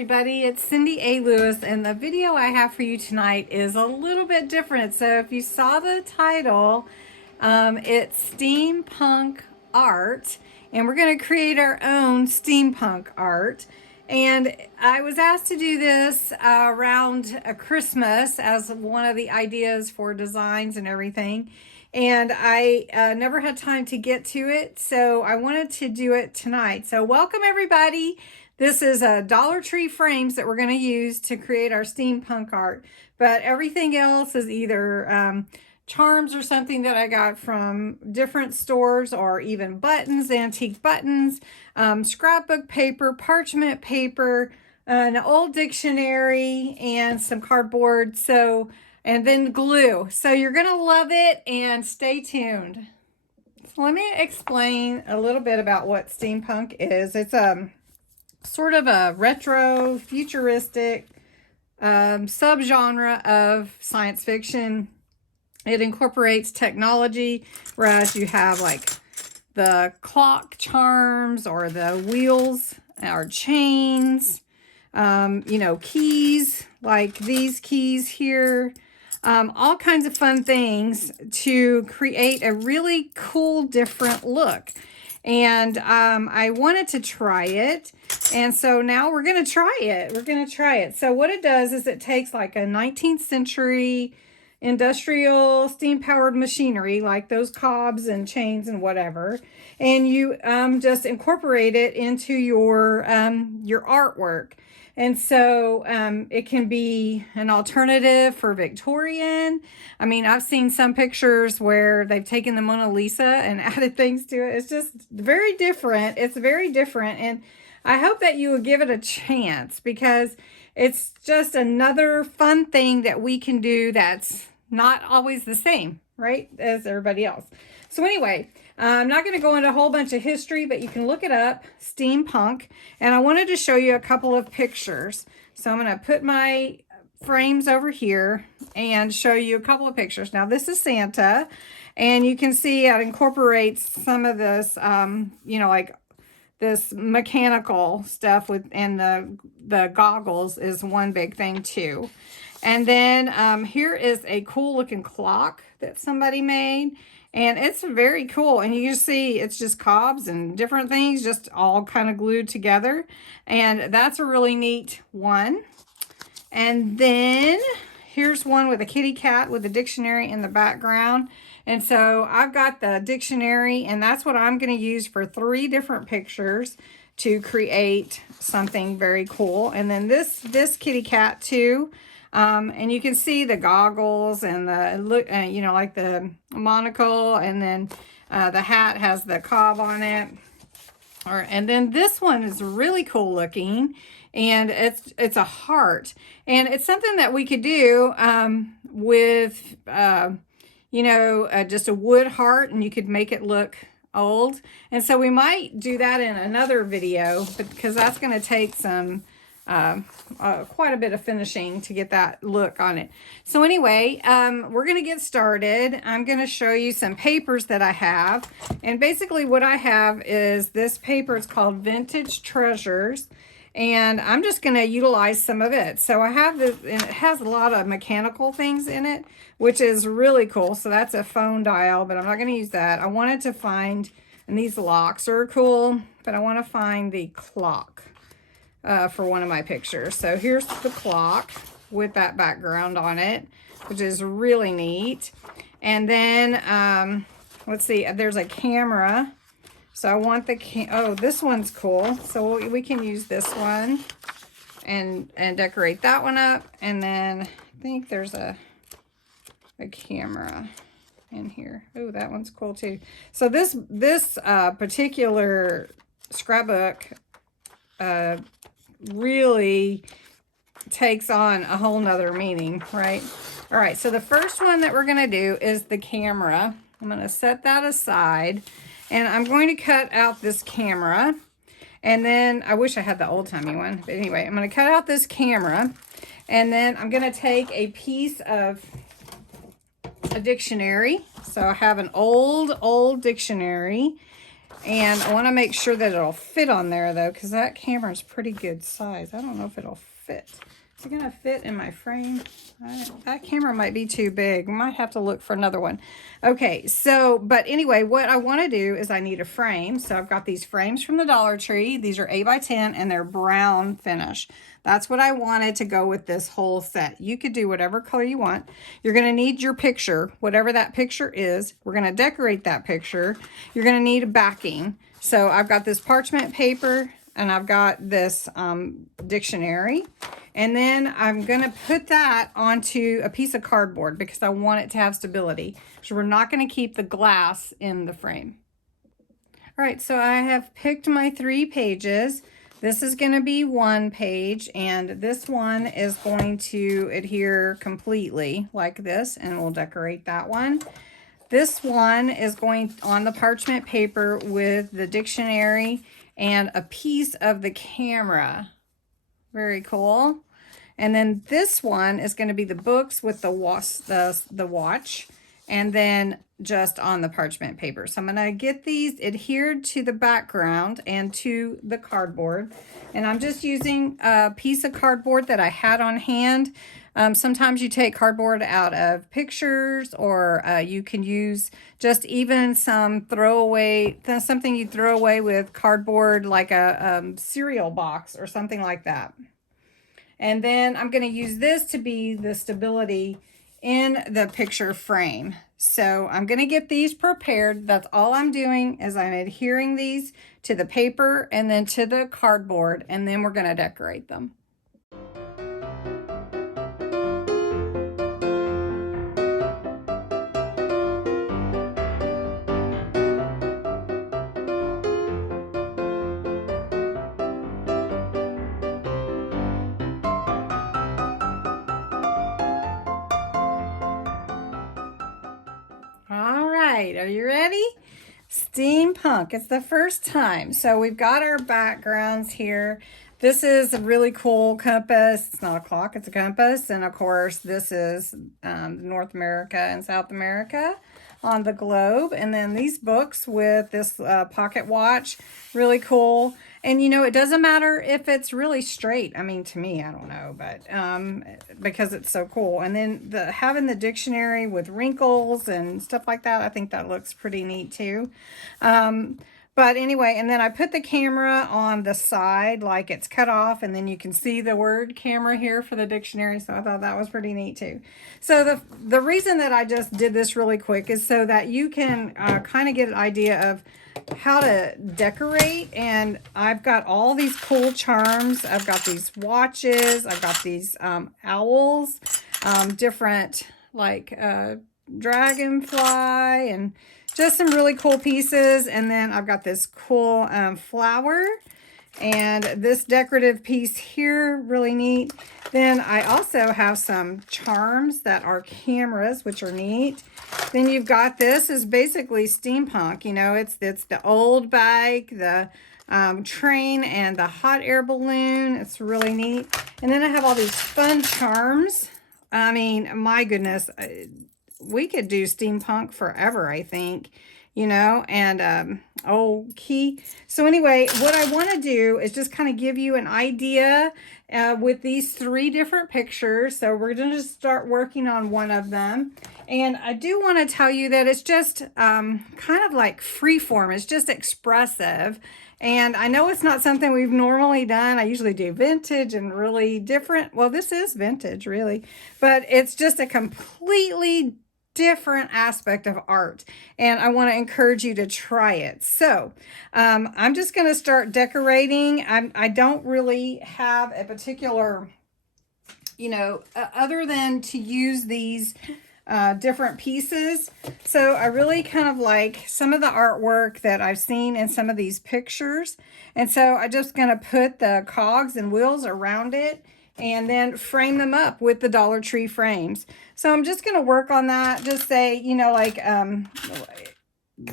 everybody, it's Cindy A. Lewis, and the video I have for you tonight is a little bit different. So if you saw the title, it's Steampunk Art, and we're going to create our own steampunk art. And I was asked to do this around Christmas as one of the ideas for designs and everything. And I never had time to get to it, so I wanted to do it tonight. So welcome everybody. This is Dollar Tree frames that we're going to use to create our steampunk art. But everything else is either charms or something that I got from different stores, or even buttons, antique buttons, scrapbook paper, parchment paper, an old dictionary, and some cardboard. And then glue. So you're going to love it, and stay tuned. So let me explain a little bit about what steampunk is. It's sort of a retro futuristic subgenre of science fiction. It incorporates technology, whereas you have like the clock charms or the wheels or chains, keys like these keys here. All kinds of fun things to create a really cool, different look. And I wanted to try it. And so now we're going to try it. So what it does is it takes like a 19th century industrial steam-powered machinery, like those cogs and chains and whatever, and you just incorporate it into your artwork. And so it can be an alternative for Victorian. I mean, I've seen some pictures where they've taken the Mona Lisa and added things to it. It's just very different. It's very different. And I hope that you will give it a chance, because it's just another fun thing that we can do that's not always the same, right, as everybody else. So anyway, I'm not going to go into a whole bunch of history, but you can look it up, steampunk. And I wanted to show you a couple of pictures. So I'm going to put my frames over here and show you a couple of pictures. Now this is Santa, and you can see it incorporates some of this, like this mechanical stuff and the goggles is one big thing too. And then here is a cool looking clock that somebody made. And it's very cool. And you can see it's just cogs and different things just all kind of glued together. And that's a really neat one. And then here's one with a kitty cat with a dictionary in the background. And so I've got the dictionary, and that's what I'm going to use for 3 different pictures to create something very cool. And then this kitty cat too. And you can see the goggles and the look, like the monocle, and then the hat has the cob on it. And then this one is really cool looking, and it's a heart, and it's something that we could do with just a wood heart, and you could make it look old. And so we might do that in another video, because that's going to take some quite a bit of finishing to get that look on it. So anyway, we're going to get started. I'm going to show you some papers that I have. And basically what I have is this paper. It's called Vintage Treasures. And I'm just going to utilize some of it. So I have this, and it has a lot of mechanical things in it, which is really cool. So that's a phone dial, but I'm not going to use that. I wanted to find, and these locks are cool, but I want to find the clock for one of my pictures. So here's the clock with that background on it, which is really neat. And then let's see, there's a camera. So I want the this one's cool. So we can use this one and decorate that one up. And then I think there's a camera in here. Oh, that one's cool too. So this particular scrapbook really takes on a whole nother meaning, right? All right, so the first one that we're going to do is the camera. I'm going to set that aside, and I'm going to cut out this camera. And then I wish I had the old-timey one, but anyway, I'm going to cut out this camera, and then I'm going to take a piece of a dictionary. So I have an old dictionary, And I want to make sure that it'll fit on there, though, because that camera's pretty good size. I don't know if it'll fit. Is it going to fit in my frame? That camera might be too big. We might have to look for another one. Okay, so, but anyway, what I want to do is I need a frame. So I've got these frames from the Dollar Tree. These are 8 by 10 and they're brown finish. That's what I wanted to go with this whole set. You could do whatever color you want. You're going to need your picture, whatever that picture is. We're going to decorate that picture. You're going to need a backing. So I've got this parchment paper and I've got this dictionary. And then I'm going to put that onto a piece of cardboard because I want it to have stability. So we're not going to keep the glass in the frame. All right, so I have picked my 3 pages. This is going to be 1 page, and this one is going to adhere completely like this, and we'll decorate that one. This one is going on the parchment paper with the dictionary and a piece of the camera. Very cool. And then this one is going to be the books with the watch, and then just on the parchment paper. So I'm going to get these adhered to the background and to the cardboard. And I'm just using a piece of cardboard that I had on hand. Sometimes you take cardboard out of pictures, or you can use just even some something you throw away with cardboard, like a cereal box or something like that. And then I'm going to use this to be the stability in the picture frame. So I'm going to get these prepared. That's all I'm doing is I'm adhering these to the paper and then to the cardboard, and then we're going to decorate them. Are you ready? Steampunk. It's the first time. So we've got our backgrounds here. This is a really cool compass. It's not a clock, it's a compass. And of course, this is North America and South America on the globe. And then these books with this pocket watch, really cool. And you know, it doesn't matter if it's really straight. I mean, to me, I don't know, but because it's so cool. And then having the dictionary with wrinkles and stuff like that, I think that looks pretty neat too. But anyway, and then I put the camera on the side like it's cut off, and then you can see the word camera here for the dictionary. So I thought that was pretty neat too. So the reason that I just did this really quick is so that you can kind of get an idea of how to decorate. And I've got all these cool charms. I've got these watches. I've got these owls, different like dragonfly, and just some really cool pieces. And then I've got this cool flower and this decorative piece here, really neat. Then I also have some charms that are cameras, which are neat. Then you've got this is basically steampunk. You know, it's the old bike, the train, and the hot air balloon. It's really neat. And then I have all these fun charms. I mean, my goodness, we could do steampunk forever, I think. You know, and key. So anyway, what I want to do is just kind of give you an idea with these 3 different pictures. So we're going to just start working on one of them. And I do want to tell you that it's just kind of like free form. It's just expressive. And I know it's not something we've normally done. I usually do vintage and really different. Well, this is vintage, really. But it's just a completely different aspect of art, and I want to encourage you to try it. So I'm just going to start decorating. I don't really have a particular, you know, other than to use these different pieces. So I really kind of like some of the artwork that I've seen in some of these pictures, and so I'm just going to put the cogs and wheels around it and then frame them up with the Dollar Tree frames. So I'm just going to work on that. Just say, you know, like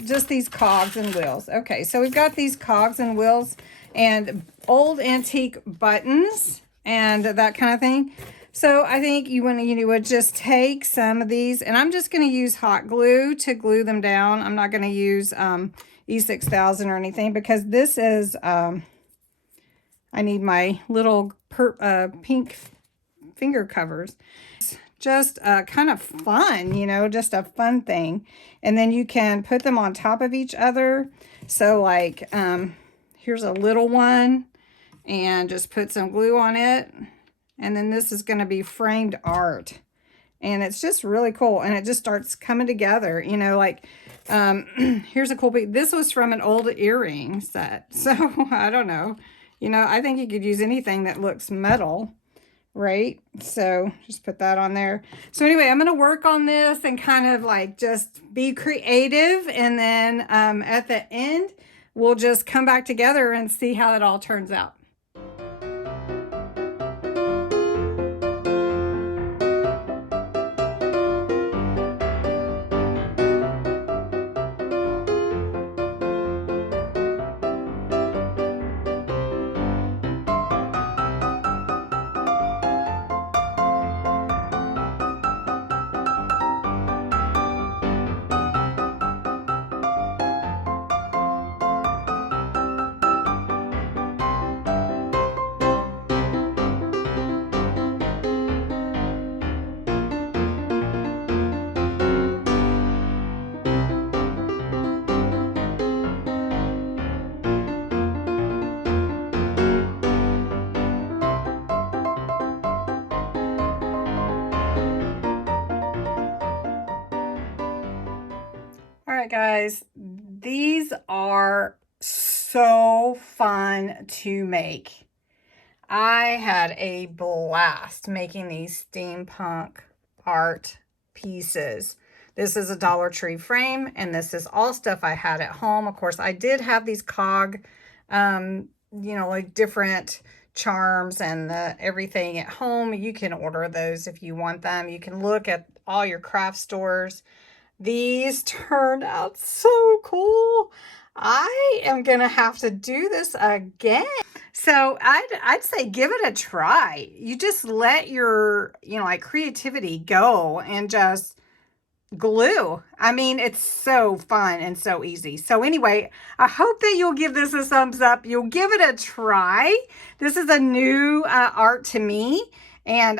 just these cogs and wheels. Okay, so we've got these cogs and wheels and old antique buttons and that kind of thing. So I think you would just take some of these, and I'm just going to use hot glue to glue them down. I'm not going to use E6000 or anything, because this is, I need my little pink finger covers. Just kind of fun, you know, just a fun thing. And then you can put them on top of each other. So like, here's a little one, and just put some glue on it. And then this is going to be framed art. And it's just really cool. And it just starts coming together, you know, like, here's a cool piece. This was from an old earring set. So I don't know, you know, I think you could use anything that looks metal, right? So just put that on there. So anyway, I'm going to work on this and kind of like just be creative. And then at the end, we'll just come back together and see how it all turns out. All right, guys, these are so fun to make. I had a blast making these steampunk art pieces. This is a Dollar Tree frame, and this is all stuff I had at home. Of course, I did have these cog, you know, like different charms and everything at home. You can order those if you want them. You can look at all your craft stores. These turned out so cool. I am going to have to do this again. So I'd say give it a try. You just let your, you know, like creativity go and just glue. I mean, it's so fun and so easy. So anyway, I hope that you'll give this a thumbs up. You'll give it a try. This is a new art to me, and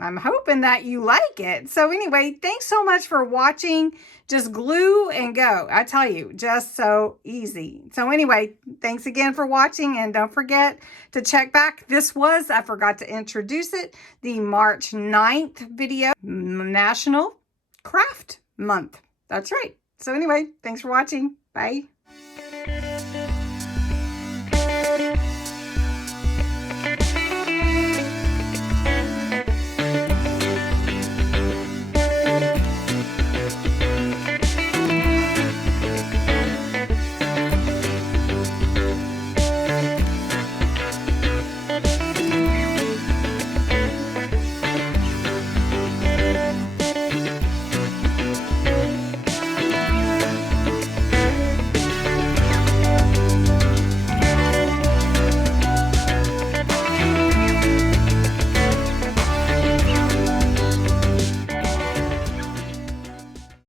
I'm hoping that you like it. So anyway, thanks so much for watching. Just glue and go. I tell you, just so easy. So anyway, thanks again for watching, and don't forget to check back. This was, I forgot to introduce it, the March 9th video, National Craft Month. That's right. So anyway, thanks for watching. Bye.